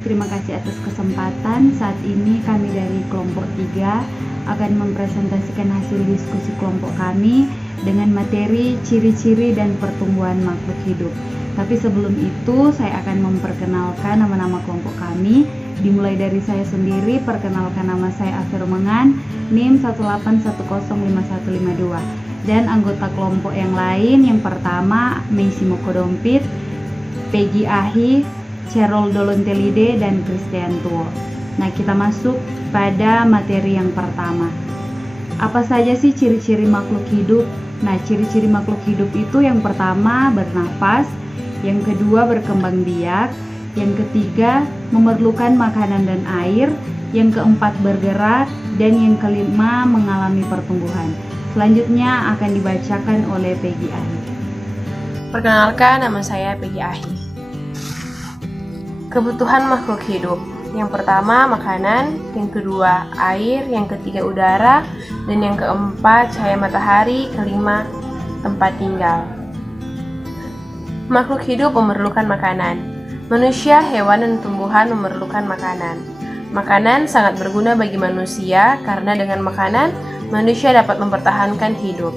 Terima kasih atas kesempatan. Saat ini kami dari kelompok 3 akan mempresentasikan hasil diskusi kelompok kami dengan materi ciri-ciri dan pertumbuhan makhluk hidup. Tapi sebelum itu saya akan memperkenalkan nama-nama kelompok kami. Dimulai dari saya sendiri, perkenalkan nama saya Afir Mengan, NIM 181055152. Dan anggota kelompok yang lain, yang pertama Meisi Mokodompit, Peggy Ahi, Cerol Dolontelide, dan Christian Tuo. Nah, kita masuk pada materi yang pertama. Apa saja sih ciri-ciri makhluk hidup? Nah, ciri-ciri makhluk hidup itu yang pertama bernafas, yang kedua berkembang biak, yang ketiga memerlukan makanan dan air, yang keempat bergerak, dan yang kelima mengalami pertumbuhan. Selanjutnya akan dibacakan oleh Peggy Ahi. Perkenalkan, nama saya Peggy Ahi. Kebutuhan makhluk hidup. Yang pertama makanan, yang kedua air, yang ketiga udara, dan yang keempat cahaya matahari, kelima tempat tinggal. Makhluk hidup memerlukan makanan. Manusia, hewan, dan tumbuhan memerlukan makanan. Makanan sangat berguna bagi manusia karena dengan makanan manusia dapat mempertahankan hidup.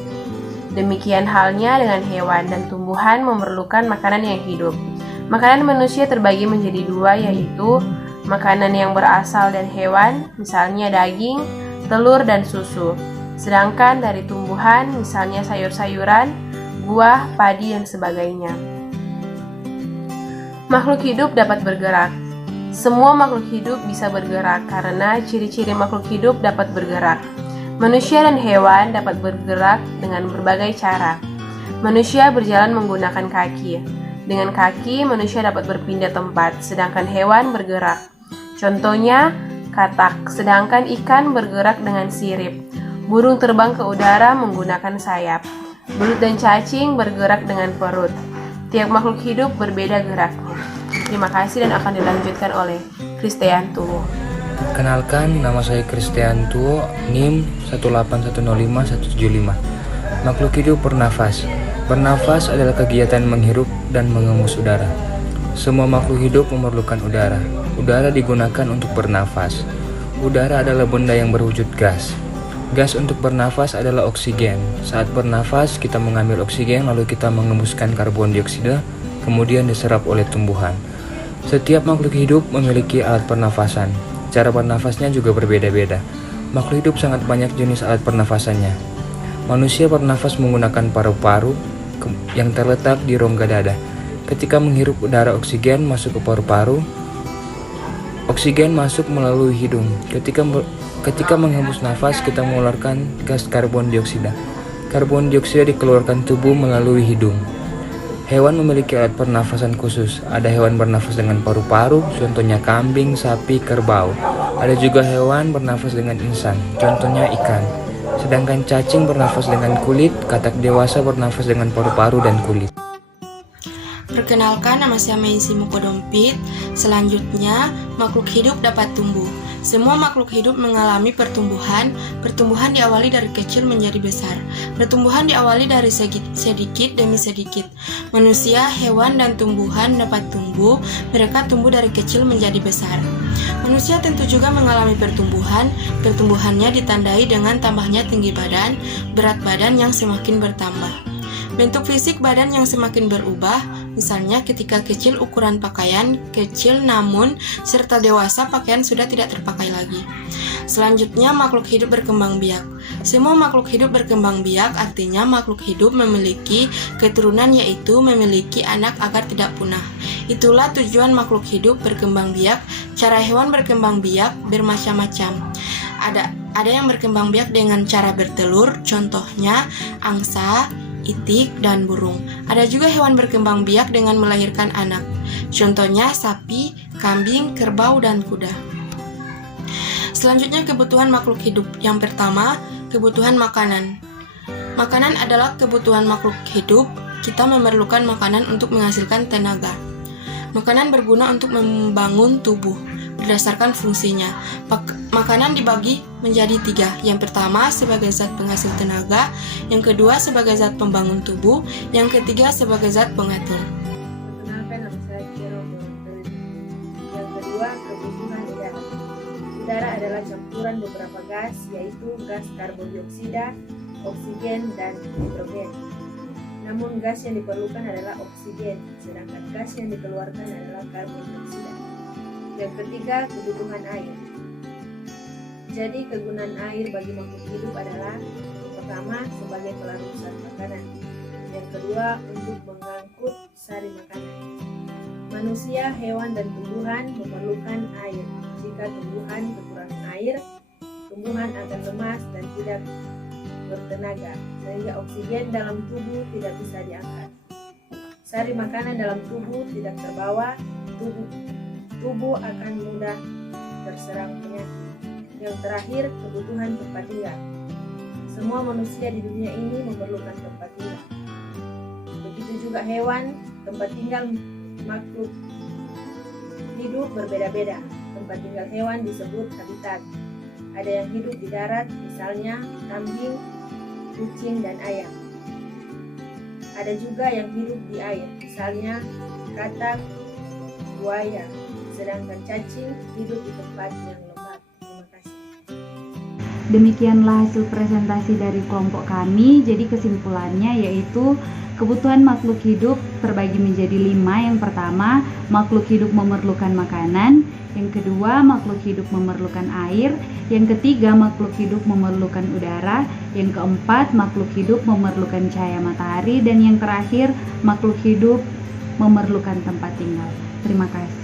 Demikian halnya dengan hewan dan tumbuhan memerlukan makanan yang hidup. Makanan manusia terbagi menjadi dua, yaitu makanan yang berasal dari hewan, misalnya daging, telur, dan susu. Sedangkan dari tumbuhan, misalnya sayur-sayuran, buah, padi, dan sebagainya. Makhluk hidup dapat bergerak. Semua makhluk hidup bisa bergerak karena ciri-ciri makhluk hidup dapat bergerak. Manusia dan hewan dapat bergerak dengan berbagai cara. Manusia berjalan menggunakan kaki. Dengan kaki, manusia dapat berpindah tempat, sedangkan hewan bergerak. Contohnya, katak, sedangkan ikan bergerak dengan sirip. Burung terbang ke udara menggunakan sayap. Belut dan cacing bergerak dengan perut. Tiap makhluk hidup berbeda geraknya. Terima kasih dan akan dilanjutkan oleh Christian Tuo. Kenalkan, nama saya Christian Tuo, NIM 181055175. Makhluk hidup bernafas. Bernafas adalah kegiatan menghirup dan mengemus udara. Semua makhluk hidup memerlukan udara. Udara digunakan untuk bernafas. Udara adalah benda yang berwujud gas. Gas untuk bernafas adalah oksigen. Saat bernafas, kita mengambil oksigen lalu kita mengembuskan karbon dioksida, kemudian diserap oleh tumbuhan. Setiap makhluk hidup memiliki alat pernafasan. Cara bernafasnya juga berbeda-beda. Makhluk hidup sangat banyak jenis alat pernafasannya. Manusia bernafas menggunakan paru-paru yang terletak di rongga dada. Ketika menghirup udara, oksigen masuk ke paru-paru. Oksigen masuk melalui hidung. Ketika menghembus nafas, kita mengeluarkan gas karbon dioksida. Karbon dioksida dikeluarkan tubuh melalui hidung. Hewan memiliki alat pernafasan khusus. Ada hewan bernafas dengan paru-paru, contohnya kambing, sapi, kerbau. Ada juga hewan bernafas dengan insan, contohnya ikan. Sedangkan cacing bernafas dengan kulit, katak dewasa bernafas dengan paru-paru dan kulit. Perkenalkan, nama saya Meisi Mokodompit. Selanjutnya, makhluk hidup dapat tumbuh. Semua makhluk hidup mengalami pertumbuhan. Pertumbuhan diawali dari kecil menjadi besar. Pertumbuhan diawali dari sedikit demi sedikit. Manusia, hewan, dan tumbuhan dapat tumbuh. Mereka tumbuh dari kecil menjadi besar. Manusia tentu juga mengalami pertumbuhan. Pertumbuhannya ditandai dengan tambahnya tinggi badan, berat badan yang semakin bertambah. Bentuk fisik badan yang semakin berubah, misalnya ketika kecil ukuran pakaian kecil, namun serta dewasa pakaian sudah tidak terpakai lagi. Selanjutnya, makhluk hidup berkembang biak. Semua makhluk hidup berkembang biak, artinya makhluk hidup memiliki keturunan, yaitu memiliki anak agar tidak punah. Itulah tujuan makhluk hidup berkembang biak. Cara hewan berkembang biak bermacam-macam. Ada yang berkembang biak dengan cara bertelur, contohnya angsa, itik, dan burung. Ada juga hewan berkembang biak dengan melahirkan anak, contohnya sapi, kambing, kerbau, dan kuda. Selanjutnya, kebutuhan makhluk hidup. Yang pertama, kebutuhan makanan. Makanan adalah kebutuhan makhluk hidup. Kita memerlukan makanan untuk menghasilkan tenaga. Makanan berguna untuk membangun tubuh berdasarkan fungsinya. Makanan dibagi menjadi 3. Yang pertama sebagai zat penghasil tenaga, yang kedua sebagai zat pembangun tubuh, yang ketiga sebagai zat pengatur. Perkenalkan, nama saya Cerol Dolontelide. Yang kedua, udara adalah campuran beberapa gas, yaitu gas karbon dioksida, oksigen, dan hidrogen. Namun gas yang diperlukan adalah oksigen, sedangkan gas yang dikeluarkan adalah karbon dioksida. Yang ketiga, kebutuhan air. Jadi kegunaan air bagi makhluk hidup adalah: pertama, sebagai pelarusan makanan. Yang kedua, untuk mengangkut sari makanan. Manusia, hewan, dan tumbuhan memerlukan air. Jika tumbuhan kekurangan air, tumbuhan akan lemas dan tidak bertenaga, sehingga oksigen dalam tubuh tidak bisa diangkat. Sari makanan dalam tubuh tidak terbawa, tubuh akan mudah terserang penyakit. Yang terakhir, kebutuhan tempat tinggal. Semua manusia di dunia ini memerlukan tempat tinggal. Begitu juga hewan. Tempat tinggal makhluk hidup berbeda-beda. Tempat tinggal hewan disebut habitat. Ada yang hidup di darat, misalnya kambing, kucing, dan ayam. Ada juga yang hidup di air, misalnya katak, buaya. Sedangkan cacing hidup di tempat yang lembab. Terima kasih. Demikianlah hasil presentasi dari kelompok kami. Jadi kesimpulannya yaitu kebutuhan makhluk hidup terbagi menjadi 5. Yang pertama, makhluk hidup memerlukan makanan. Yang kedua, makhluk hidup memerlukan air. Yang ketiga, makhluk hidup memerlukan udara. Yang keempat, makhluk hidup memerlukan cahaya matahari. Dan yang terakhir, makhluk hidup memerlukan tempat tinggal. Terima kasih.